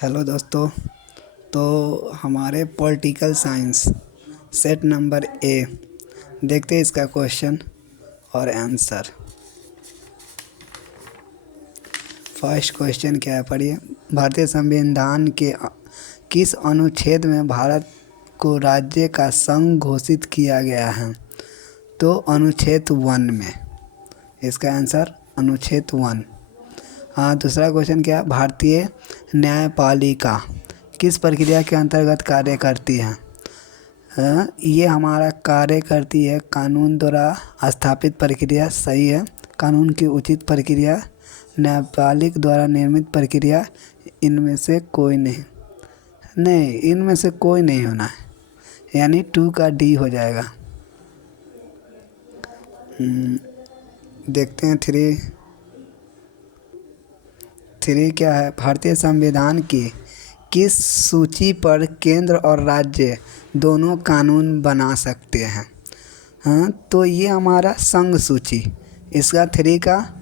Hello दोस्तों। तो हमारे political science set number A देखते हैं इसका क्वेश्चन और आंसर। फर्स्ट क्वेश्चन क्या है, पढ़िए। भारतीय संविधान के किस अनुच्छेद में भारत को राज्य का संघ घोषित किया गया है? तो अनुच्छेद 1 में। इसका आंसर अनुच्छेद 1। हाँ, दूसरा क्वेश्चन क्या है, भारतीय न्यायपालिका किस प्रक्रिया के अंतर्गत कार्य करती है? ये हमारा कार्य करती है कानून द्वारा स्थापित प्रक्रिया, सही है। कानून की उचित प्रक्रिया, न्यायपालिक द्वारा निर्मित प्रक्रिया, इनमें से कोई नहीं, इनमें से कोई नहीं होना है, यानी 2 का डी हो जाएगा। देखते हैं 3 क्या है, भारतीय संविधान की किस सूची पर केंद्र और राज्य दोनों कानून बना सकते हैं? हाँ, तो ये हमारा संघ सूची, इसका 3 का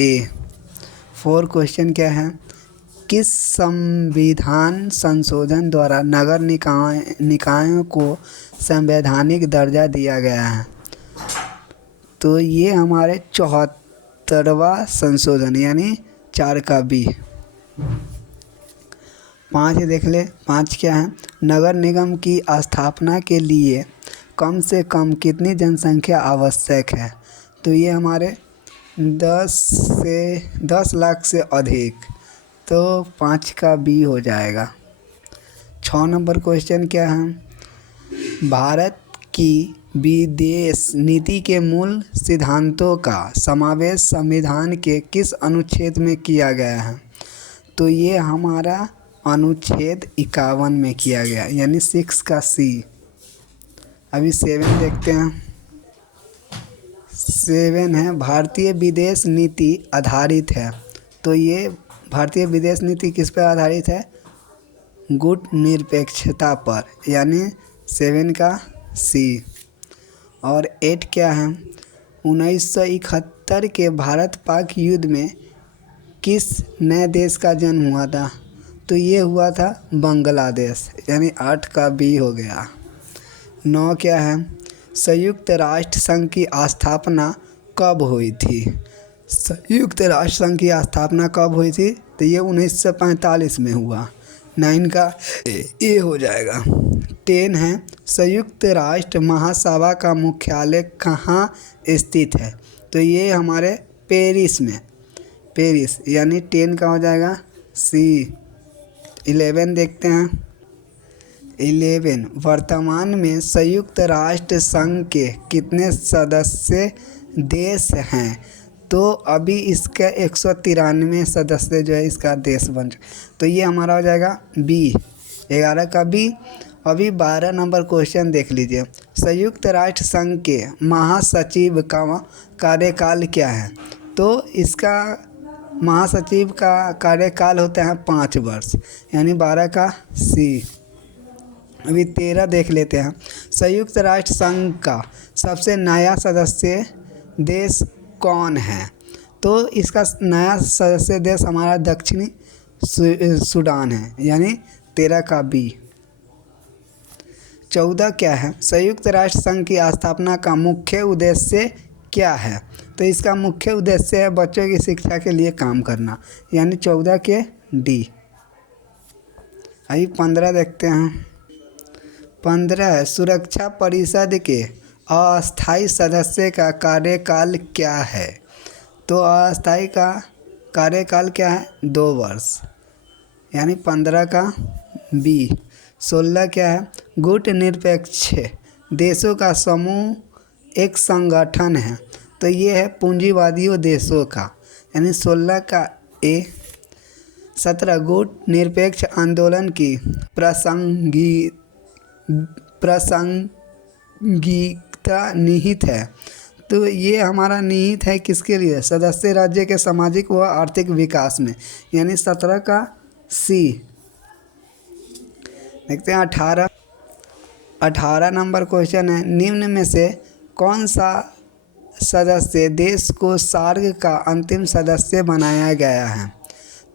ए। 4 क्वेश्चन क्या है, किस संविधान संशोधन द्वारा नगर निकायों को संवैधानिक दर्जा दिया गया है? तो ये हमारे 74वां संशोधन, यानी 4 का बी। 5 देख ले। 5 क्या है, नगर निगम की स्थापना के लिए कम से कम कितनी जनसंख्या आवश्यक है? तो ये हमारे 10 लाख से अधिक, तो 5 का बी हो जाएगा। 6 नंबर क्वेश्चन क्या है, भारत की विदेश नीति के मूल सिद्धांतों का समावेश संविधान के किस अनुच्छेद में किया गया है? तो ये हमारा अनुच्छेद 51 में किया गया, यानी 6 का सी। अभी 7 देखते हैं। 7 है, भारतीय विदेश नीति आधारित है। तो ये भारतीय विदेश नीति किस पर आधारित है? गुट निरपेक्षता पर, यानी 7 का सी। और 8 क्या है, 1971 के भारत पाक युद्ध में किस नए देश का जन्म हुआ था? तो ये हुआ था बांग्लादेश, यानी 8 का बी हो गया। 9 क्या है, संयुक्त राष्ट्र संघ की स्थापना कब हुई थी? संयुक्त राष्ट्र संघ की स्थापना कब हुई थी? तो ये 1945 में हुआ। 9 का ए हो जाएगा। 10 है, संयुक्त राष्ट्र महासभा का मुख्यालय कहाँ स्थित है? तो ये हमारे पेरिस में, पेरिस, यानी 10 का हो जाएगा सी। 11 देखते हैं। 11, वर्तमान में संयुक्त राष्ट्र संघ के कितने सदस्य देश हैं? तो अभी इसका 193 सदस्य जो है इसका देश बन जाए, तो ये हमारा हो जाएगा बी, 11 का बी। अभी 12 नंबर क्वेश्चन देख लीजिए, संयुक्त राष्ट्र संघ के महासचिव का कार्यकाल क्या है? तो इसका महासचिव का कार्यकाल होता है 5 वर्ष, यानी 12 का सी। अभी 13 देख लेते हैं, संयुक्त राष्ट्र संघ का सबसे नया सदस्य देश कौन है? तो इसका नया सदस्य देश हमारा दक्षिणी सूडान है, यानी 13 का बी। 14 क्या है, संयुक्त राष्ट्र संघ की स्थापना का मुख्य उद्देश्य क्या है? तो इसका मुख्य उद्देश्य है बच्चों की शिक्षा के लिए काम करना, यानी 14 के डी। अभी 15 देखते हैं। 15 है, सुरक्षा परिषद के अस्थायी सदस्य का कार्यकाल क्या है? तो अस्थायी का कार्यकाल क्या है? 2 वर्ष, यानी 15 का बी। 16 क्या है, गुट निरपेक्ष देशों का समूह एक संगठन है। तो ये है पूंजीवादियों देशों का, यानी 16 का ए। 17, गुट निरपेक्ष आंदोलन की प्रासंगिकता निहित है। तो ये हमारा निहित है किसके लिए? सदस्य राज्य के सामाजिक व आर्थिक विकास में, यानी 17 का सी। देखते हैं 18 नंबर क्वेश्चन है, निम्न में से कौन सा सदस्य देश को सार्क का अंतिम सदस्य बनाया गया है?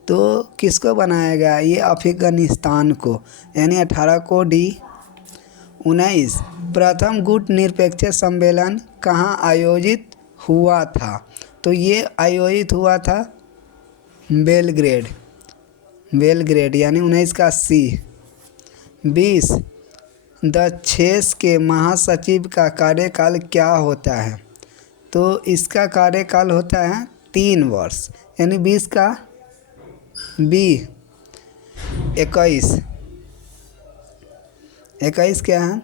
तो किसको बनाया गया? ये अफगानिस्तान को। यानी 18 को डी। 19 प्रथम गुट निरपेक्ष सम्मेलन कहाँ आयोजित हुआ था? तो ये आयोजित हुआ था बेलग्रेड। यानी 19 का सी। 20 दक्षेस के महासचिव का कार्यकाल क्या होता है? तो इसका कार्यकाल होता है 3 वर्ष। यानी 20 का बी। 21 क्या है?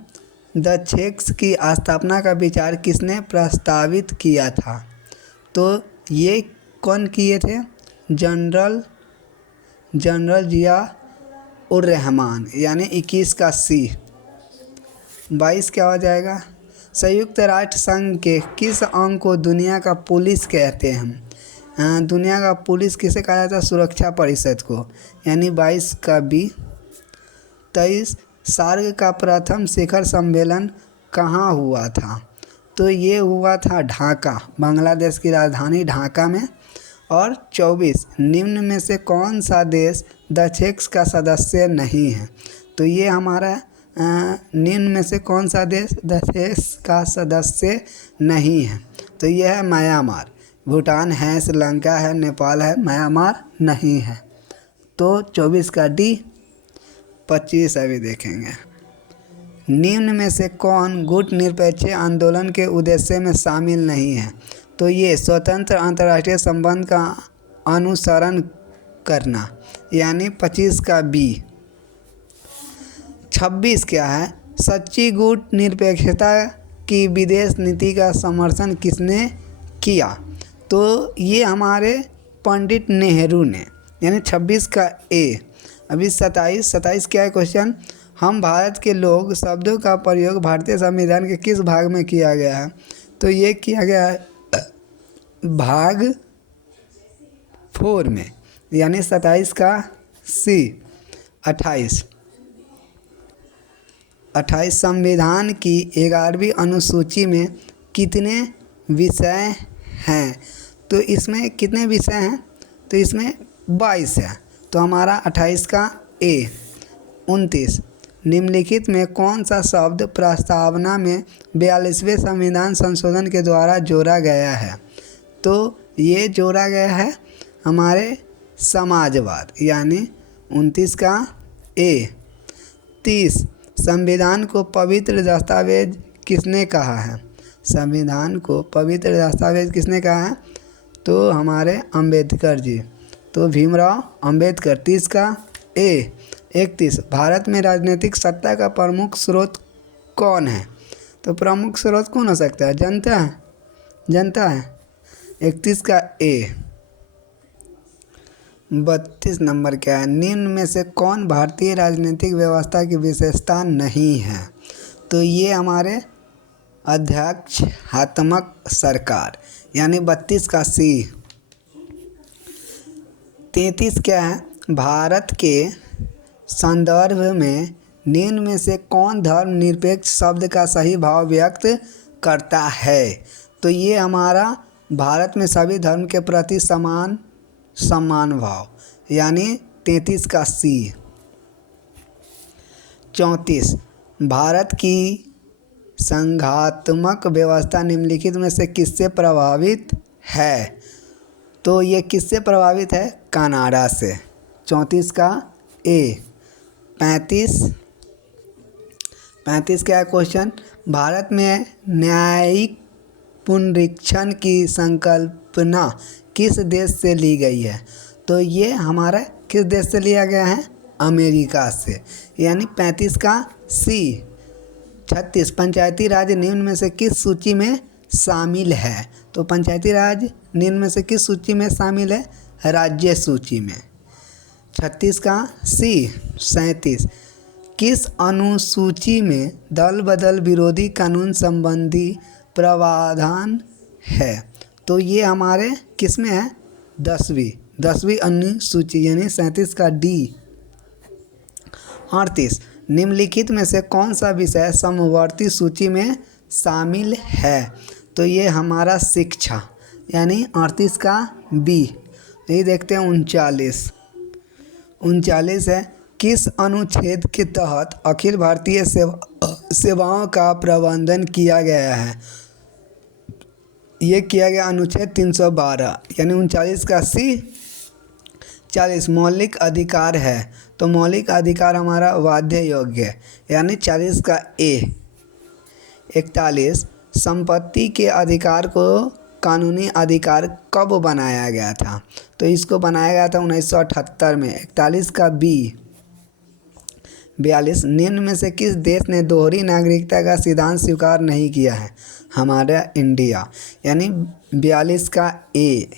दक्षेस की स्थापना का विचार किसने प्रस्तावित किया था? तो ये कौन किए थे? जनरल जिया उर रहमान। यानी 21 का सी। 22 क्या हो जाएगा? संयुक्त राष्ट्र संघ के किस अंग को दुनिया का पुलिस कहते हैं? दुनिया का पुलिस किसे कहा जाता है? सुरक्षा परिषद को। यानी 22 का बी। 23 सार्क का प्रथम शिखर सम्मेलन कहाँ हुआ था? तो ये हुआ था ढाका, बांग्लादेश की राजधानी ढाका में। और 24 निम्न में से कौन सा देश दक्षेस का सदस्य नहीं है? तो ये हमारा निम्न में से कौन सा देश दक्षेस का सदस्य नहीं है? तो यह है म्यांमार। भूटान है, श्रीलंका है, नेपाल है, म्यांमार नहीं है। तो 24 का डी। 25 अभी देखेंगे। निम्न में से कौन गुट निरपेक्ष आंदोलन के उद्देश्य में शामिल नहीं है? तो ये स्वतंत्र अंतर्राष्ट्रीय संबंध का अनुसरण करना। यानी 25 का बी। 26 क्या है? सच्ची गुट निरपेक्षता की विदेश नीति का समर्थन किसने किया? तो ये हमारे पंडित नेहरू ने। यानी 26 का ए। अभी 27 क्या है क्वेश्चन? हम भारत के लोग शब्दों का प्रयोग भारतीय संविधान के किस भाग में किया गया है? तो ये किया गया है भाग 4 में। यानी 27 का सी। 28 संविधान की 11वीं अनुसूची में कितने विषय हैं? तो इसमें कितने विषय हैं? तो इसमें 22 है। तो हमारा 28 का ए। 29 निम्नलिखित में कौन सा शब्द प्रस्तावना में 42वें संविधान संशोधन के द्वारा जोड़ा गया है? तो ये जोड़ा गया है हमारे समाजवाद। यानी 29 का ए। 30 संविधान को पवित्र दस्तावेज किसने कहा है? संविधान को पवित्र दस्तावेज किसने कहा है? तो हमारे अंबेडकर जी। तो भीमराव अंबेडकर। 30 का ए। 31 भारत में राजनीतिक सत्ता का प्रमुख स्रोत कौन है? तो प्रमुख स्रोत कौन हो सकता है? जनता है। 31 का ए। 32 नंबर क्या है? निम्न में से कौन भारतीय राजनीतिक व्यवस्था की विशेषता नहीं है? तो ये हमारे अध्यक्षात्मक सरकार। यानी 32 का सी। 33 क्या है? भारत के संदर्भ में निम्न में से कौन धर्मनिरपेक्ष शब्द का सही भाव व्यक्त करता है? तो ये हमारा भारत में सभी धर्म के प्रति सम्मान भाव। यानी 33 का सी। 34 भारत की संघात्मक व्यवस्था निम्नलिखित में से किससे प्रभावित है? तो ये किससे प्रभावित है? कनाडा से। 34 का ए। 35 क्या है क्वेश्चन? भारत में न्यायिक पुनरीक्षण की संकल्पना किस देश से ली गई है? तो ये हमारा किस देश से लिया गया है? अमेरिका से। यानी 35 का सी। 36 पंचायती राज निम्न में से किस सूची में शामिल है? तो पंचायती राज निम्न में से किस सूची में शामिल है? राज्य सूची में। 36 का सी। 37 किस अनुसूची में दल बदल विरोधी कानून संबंधी प्रावधान है? तो ये हमारे किस में है? 10वीं अनुसूची। यानी 37 का डी। 38 निम्नलिखित में से कौन सा विषय समवर्ती सूची में शामिल है? तो ये हमारा शिक्षा। यानी 38 का बी। ये देखते हैं 39 39 है, किस अनुच्छेद के तहत अखिल भारतीय सेवाओं का प्रबंधन किया गया है? ये किया गया अनुच्छेद 312, यानी 39 का सी। 40 मौलिक अधिकार है, तो मौलिक अधिकार हमारा बाध्य योग्य है, यानी 40 का ए। 41 संपत्ति के अधिकार को कानूनी अधिकार कब बनाया गया था? तो इसको बनाया गया था 1978 में। 41 का बी। 42 निम्न में से किस देश ने दोहरी नागरिकता का सिद्धांत स्वीकार नहीं किया है? हमारा इंडिया, यानी 42 का ए।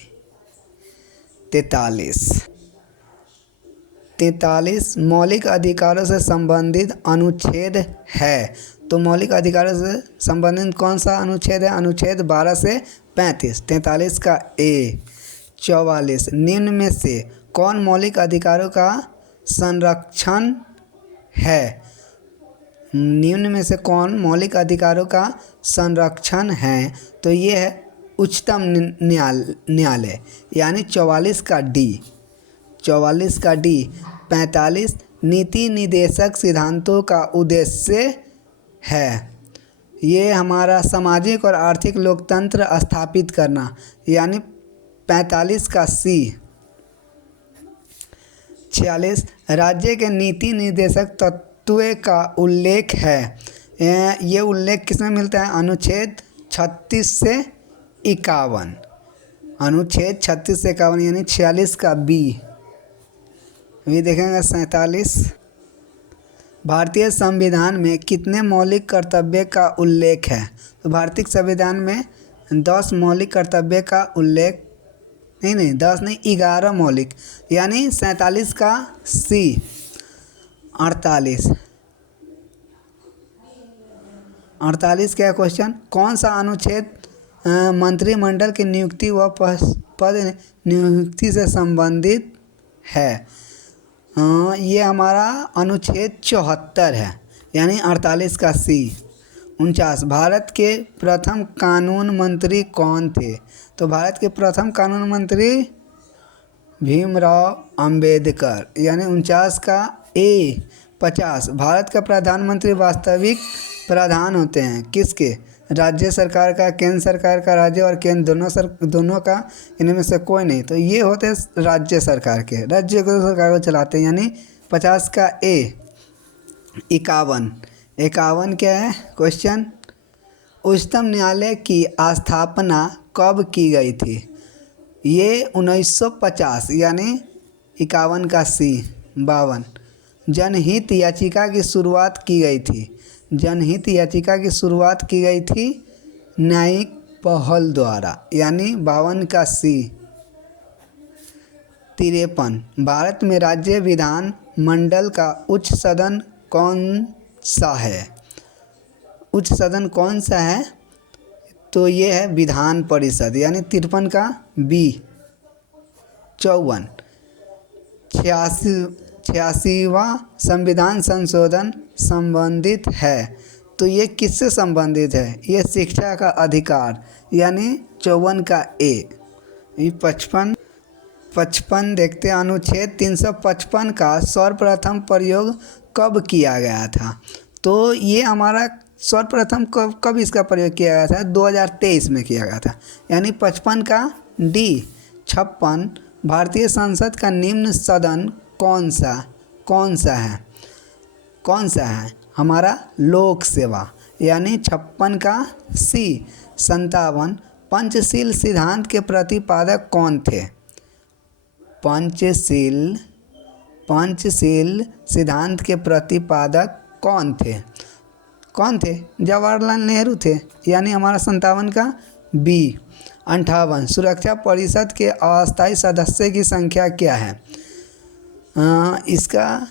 43 मौलिक अधिकारों से संबंधित अनुच्छेद है, तो मौलिक अधिकारों से संबंधित कौन सा अनुच्छेद है? अनुच्छेद 12 से 35। 43 का ए। 44 निम्न में से कौन मौलिक अधिकारों का संरक्षण है? निम्न में से कौन मौलिक अधिकारों का संरक्षण है? तो ये है उच्चतम न्यायालय, यानी 44 का डी। 44 का डी। 45 नीति निदेशक सिद्धांतों का उद्देश्य है, ये हमारा सामाजिक और आर्थिक लोकतंत्र स्थापित करना, यानी 45 का सी। 46 राज्य के नीति निर्देशक तत्व का उल्लेख है, ये उल्लेख किसमें मिलता है? अनुच्छेद 36 से 51। अनुच्छेद 36 से 51, यानी 46 का बी। अभी देखेंगे 47 भारतीय संविधान में कितने मौलिक कर्तव्य का उल्लेख है? तो भारतीय संविधान में 10 मौलिक कर्तव्य का उल्लेख, नहीं 10 नहीं 11 मौलिक, यानी 47 का सी। 48 क्या क्वेश्चन? कौन सा अनुच्छेद मंत्रिमंडल की नियुक्ति व पद नियुक्ति से संबंधित है? ये हमारा अनुच्छेद 74 है, यानी 48 का सी। 49 भारत के प्रथम कानून मंत्री कौन थे? तो भारत के प्रथम कानून मंत्री भीमराव अंबेडकर, यानी 49 का ए। 50 भारत का प्रधानमंत्री वास्तविक प्रधान होते हैं किसके? राज्य सरकार का, केंद्र सरकार का, राज्य और केंद्र दोनों का, इनमें से कोई नहीं। तो ये होते हैं राज्य सरकार के, राज्य को सरकार को चलाते हैं, यानी 50 का ए। 51 क्या है क्वेश्चन? उच्चतम न्यायालय की स्थापना कब की गई थी? ये 1950, यानी 51 का सी। 52 जनहित याचिका की शुरुआत की गई थी, जनहित याचिका की शुरुआत की गई थी न्यायिक पहल द्वारा, यानी 52 का सी। 53 भारत में राज्य विधान मंडल का उच्च सदन कौन सा है? उच्च सदन कौन सा है? तो ये है विधान परिषद, यानी 53 का बी। 54 86वां संविधान संशोधन संबंधित है, तो ये किससे संबंधित है? ये शिक्षा का अधिकार, यानी 54 का ए। 55 देखते हैं, अनुच्छेद 355 का सर्वप्रथम प्रयोग कब किया गया था? तो ये हमारा सर्वप्रथम कब इसका प्रयोग किया गया था? 2023 में किया गया था, यानी 55 का डी। 56 भारतीय संसद का निम्न सदन कौन सा है? हमारा लोक सेवा, यानी 56 का सी। 57 पंचशील सिद्धांत के प्रतिपादक कौन थे? पंचशील सिद्धांत के प्रतिपादक कौन थे? जवाहरलाल नेहरू थे, यानी हमारा 57 का बी। 58 सुरक्षा परिषद के अस्थायी सदस्य की संख्या क्या है? इसका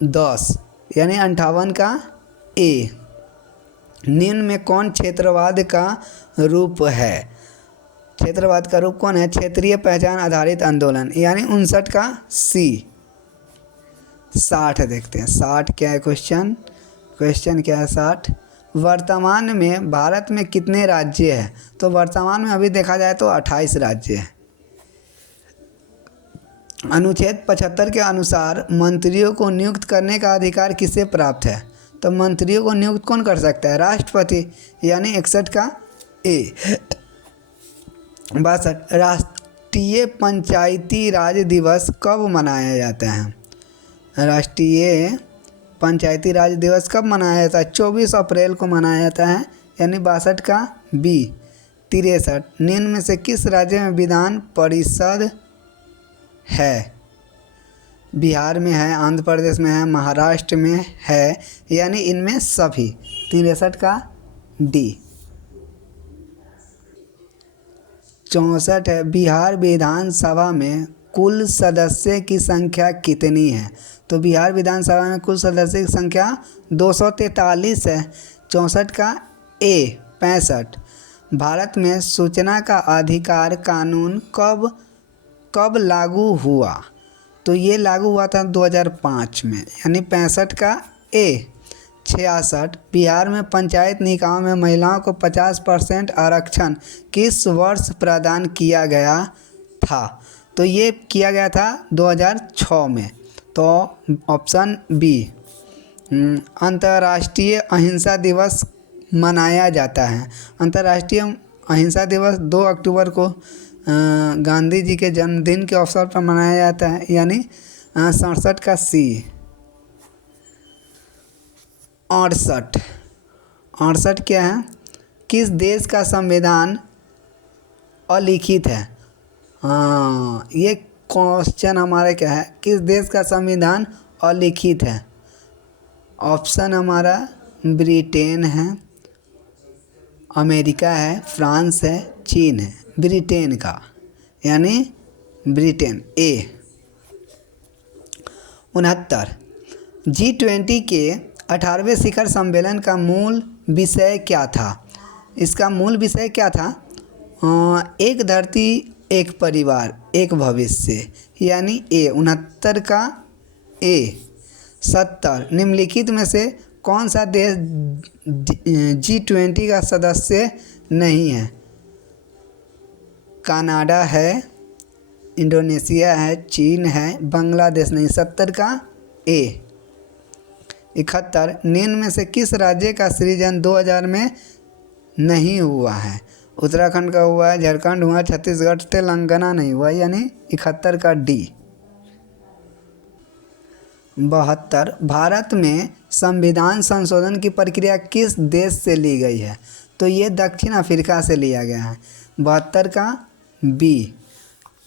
10, यानी 58 का ए। निम्न में कौन क्षेत्रवाद का रूप है? क्षेत्रवाद का रूप कौन है? क्षेत्रीय पहचान आधारित आंदोलन, यानी 59 का सी। 60 देखते हैं, 60 क्या है क्वेश्चन क्या है? 60 वर्तमान में भारत में कितने राज्य हैं? तो वर्तमान में अभी देखा जाए तो 28 राज्य हैं। अनुच्छेद 75 के अनुसार मंत्रियों को नियुक्त करने का अधिकार किसे प्राप्त है? तो मंत्रियों को नियुक्त कौन कर सकता है? राष्ट्रपति, यानी 61 का ए। 62, राष्ट्रीय पंचायती राज दिवस कब मनाया जाता है? राष्ट्रीय पंचायती राज दिवस कब मनाया जाता है? 24 अप्रैल को मनाया जाता है, यानी 62 का बी। 63, निम्न में से किस राज्य में विधान परिषद है? बिहार में है, आंध्र प्रदेश में है, महाराष्ट्र में है, यानी इनमें सभी। 63 का डी। 64 है, बिहार विधानसभा में कुल सदस्य की संख्या कितनी है? तो बिहार विधानसभा में कुल सदस्य की संख्या 243 है। 64 का ए। 65, भारत में सूचना का अधिकार कानून कब लागू हुआ? तो ये लागू हुआ था 2005 में, यानी 65 का ए। 66, बिहार में पंचायत निकायों में महिलाओं को 50% आरक्षण किस वर्ष प्रदान किया गया था? तो ये किया गया था 2006 में। तो ऑप्शन बी। अंतर्राष्ट्रीय अहिंसा दिवस मनाया जाता है। अंतर्राष्ट्रीय अहिंसा दिवस 2 अक्टूबर को गांधी जी के जन्मदिन के अवसर पर मनाया जाता है, यानी 67 का सी। 68 क्या है? किस देश का संविधान अलिखित है? हाँ, ये क्वेश्चन हमारा क्या है? किस देश का संविधान अलिखित है? ऑप्शन हमारा ब्रिटेन है, अमेरिका है, फ्रांस है, चीन है। ब्रिटेन का, यानी ब्रिटेन ए। 69, G20 के 18वें शिखर सम्मेलन का मूल विषय क्या था? इसका मूल विषय क्या था? एक धरती, एक परिवार, एक भविष्य, यानी ए। 69 का ए। 70, निम्नलिखित में से कौन सा देश G20 का सदस्य नहीं है? कनाडा है, इंडोनेशिया है, चीन है, बांग्लादेश नहीं। 70 का ए। 71, निम्न में से किस राज्य का सृजन 2000 में नहीं हुआ है? उत्तराखंड का हुआ है, झारखंड हुआ, छत्तीसगढ़, तेलंगाना नहीं हुआ, यानी 71 का डी। 72, भारत में संविधान संशोधन की प्रक्रिया किस देश से ली गई है? तो ये दक्षिण अफ्रीका से लिया गया है। 72 का बी।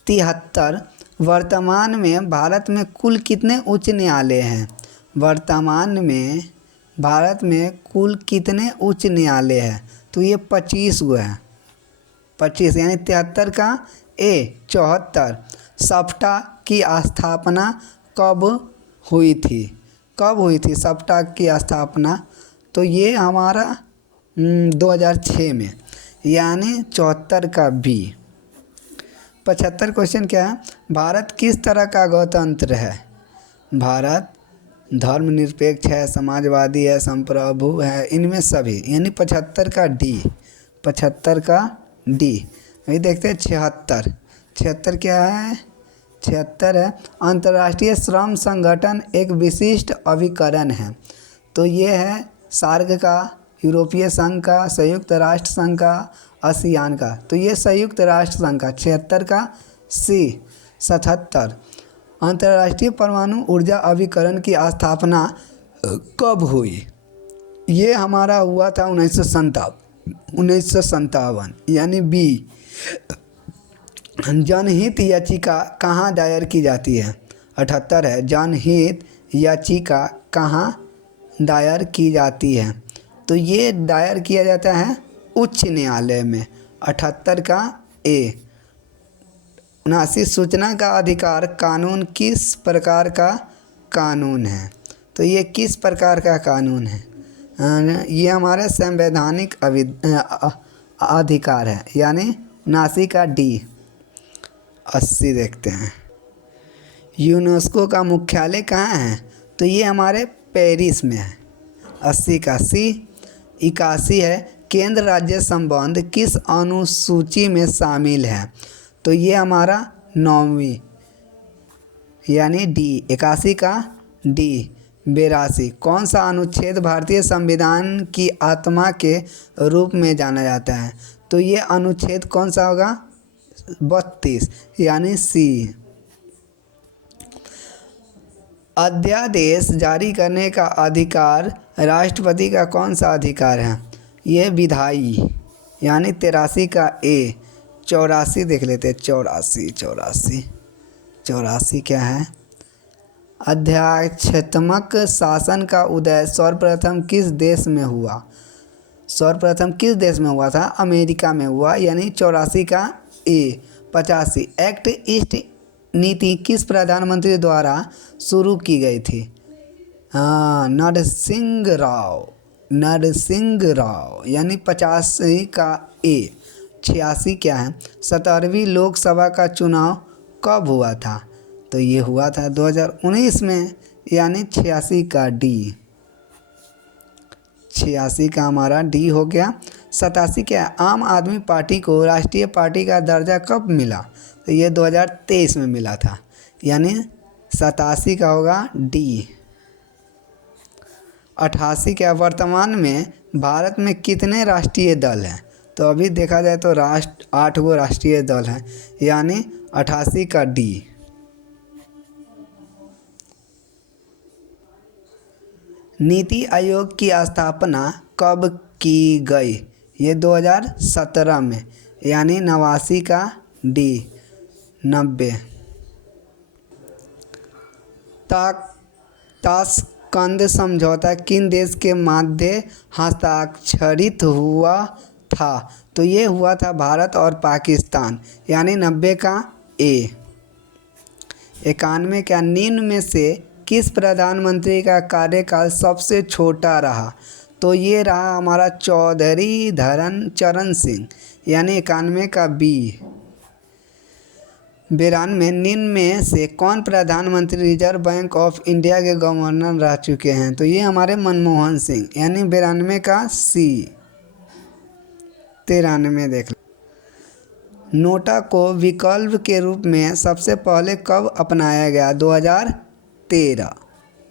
73, वर्तमान में भारत में कुल कितने उच्च न्यायालय हैं? वर्तमान में भारत में कुल कितने उच्च न्यायालय हैं? तो ये 25 गो है। 25, यानी 73 का ए। 74, सप्टा की स्थापना कब हुई थी? कब हुई थी सप्टा की स्थापना? तो ये हमारा 2006 में, यानी 74 का बी। 75 क्वेश्चन क्या है? भारत किस तरह का गणतंत्र है? भारत धर्मनिरपेक्ष है, समाजवादी है, संप्रभु है, इनमें सभी, यानी 75 का डी। 75 का डी। अभी देखते हैं 76। 76 क्या है? 76 है, अंतर्राष्ट्रीय श्रम संगठन एक विशिष्ट अभिकरण है। तो ये है सार्क का, यूरोपीय संघ का, संयुक्त राष्ट्र संघ का, आसियान का। तो ये संयुक्त राष्ट्र संघ का। 76 का सी। 77, अंतर्राष्ट्रीय परमाणु ऊर्जा अभिकरण की स्थापना कब हुई? ये हमारा हुआ था 1957, यानी बी। जनहित याचिका कहाँ दायर की जाती है? 78 है, जनहित याचिका कहाँ दायर की जाती है? तो ये दायर किया जाता है उच्च न्यायालय में। 78 का ए। 79, सूचना का अधिकार कानून किस प्रकार का कानून है? तो ये किस प्रकार का कानून है? ये हमारे संवैधानिक अधिकार है, यानी 79 का डी। 80 देखते हैं, यूनेस्को का मुख्यालय कहाँ है? तो ये हमारे पेरिस में है। 80 का सी। 81 है, केंद्र राज्य संबंध किस अनुसूची में शामिल है? तो ये हमारा 9वीं यानी डी। 81 का डी। 82 कौन सा अनुच्छेद भारतीय संविधान की आत्मा के रूप में जाना जाता है? तो ये अनुच्छेद कौन सा होगा? 32 यानी सी। अध्यादेश जारी करने का अधिकार राष्ट्रपति का कौन सा अधिकार है? ये विधायी यानी 83 का ए। 84 देख लेते हैं। 84 क्या है? अध्यादेशात्मक शासन का उदय सर्वप्रथम किस देश में हुआ? सर्वप्रथम किस देश में हुआ था? अमेरिका में हुआ, यानी 84 का ए। 85 एक्ट ईस्ट नीति किस प्रधानमंत्री द्वारा शुरू की गई थी? हाँ, नरसिंह राव यानी 85 का ए। 86 क्या है? 17वीं लोकसभा का चुनाव कब हुआ था? तो ये हुआ था 2019 में, यानी 86 का डी। 86 का हमारा डी हो गया। 87 क्या है? आम आदमी पार्टी को राष्ट्रीय पार्टी का दर्जा कब मिला? तो ये 2023 में मिला था, यानी 87 का होगा डी। 88 क्या? वर्तमान में भारत में कितने राष्ट्रीय दल हैं? तो अभी देखा जाए तो 8 गो राष्ट्रीय दल हैं, यानी 88 का डी। नीति आयोग की स्थापना कब की गई? ये 2017 में, यानी 89 का डी। 90 ताशकंद समझौता किन देश के मध्य हस्ताक्षरित हुआ था? तो ये हुआ था भारत और पाकिस्तान, यानी 90 का ए। 91 क्या? निम्न में से किस प्रधानमंत्री का कार्यकाल सबसे छोटा रहा? तो ये रहा हमारा चौधरी चरण सिंह, यानी 91 का बी। 92 निम्न में से कौन प्रधानमंत्री रिजर्व बैंक ऑफ इंडिया के गवर्नर रह चुके हैं? तो ये हमारे मनमोहन सिंह, यानी 92 का सी। 93 देख लो। नोटा को विकल्प के रूप में सबसे पहले कब अपनाया गया? 2013।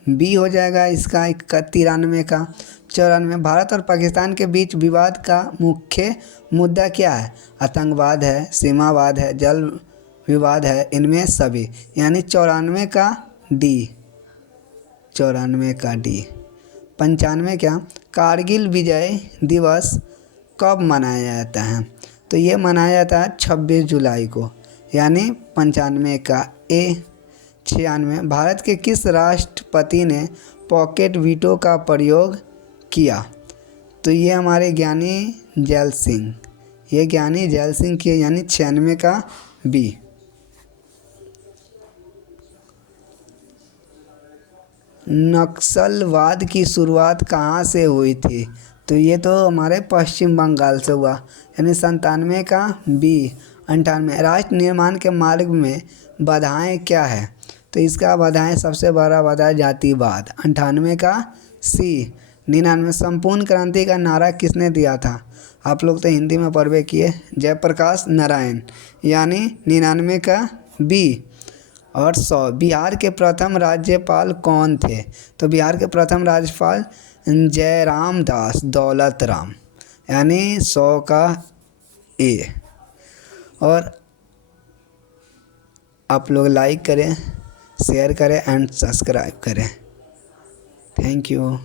बी हो जाएगा इसका 93 का। 94 भारत और पाकिस्तान के बीच विवाद का मुख्य मुद्दा क्या है? आतंकवाद है, सीमावाद है, जल विवाद है, इनमें सभी, यानी 94 का डी। 94 का डी। 95 क्या? कारगिल विजय दिवस कब मनाया जाता है? तो ये मनाया जाता है 26 जुलाई को, यानी 95 का ए। 96 भारत के किस राष्ट्रपति ने पॉकेट वीटो का प्रयोग किया? तो ये हमारे ज्ञानी जैल सिंह, ये ज्ञानी जैल सिंह किए, यानी 96 का बी। नक्सलवाद की शुरुआत कहाँ से हुई थी? तो ये तो हमारे पश्चिम बंगाल से हुआ, यानी 97 का बी। 98 राष्ट्र निर्माण के मार्ग में बाधाएं क्या है? तो इसका बाधाएं सबसे बड़ा बाधा जातिवाद, 98 का सी। 99 संपूर्ण क्रांति का नारा किसने दिया था? आप लोग तो हिंदी में पढ़वे किए, जयप्रकाश नारायण, यानी 99 का बी। और 100 बिहार के प्रथम राज्यपाल कौन थे? तो बिहार के प्रथम राज्यपाल जयराम दास दौलत राम, यानी 100 का ए। और आप लोग लाइक करें, शेयर करें एंड सब्सक्राइब करें। Thank you.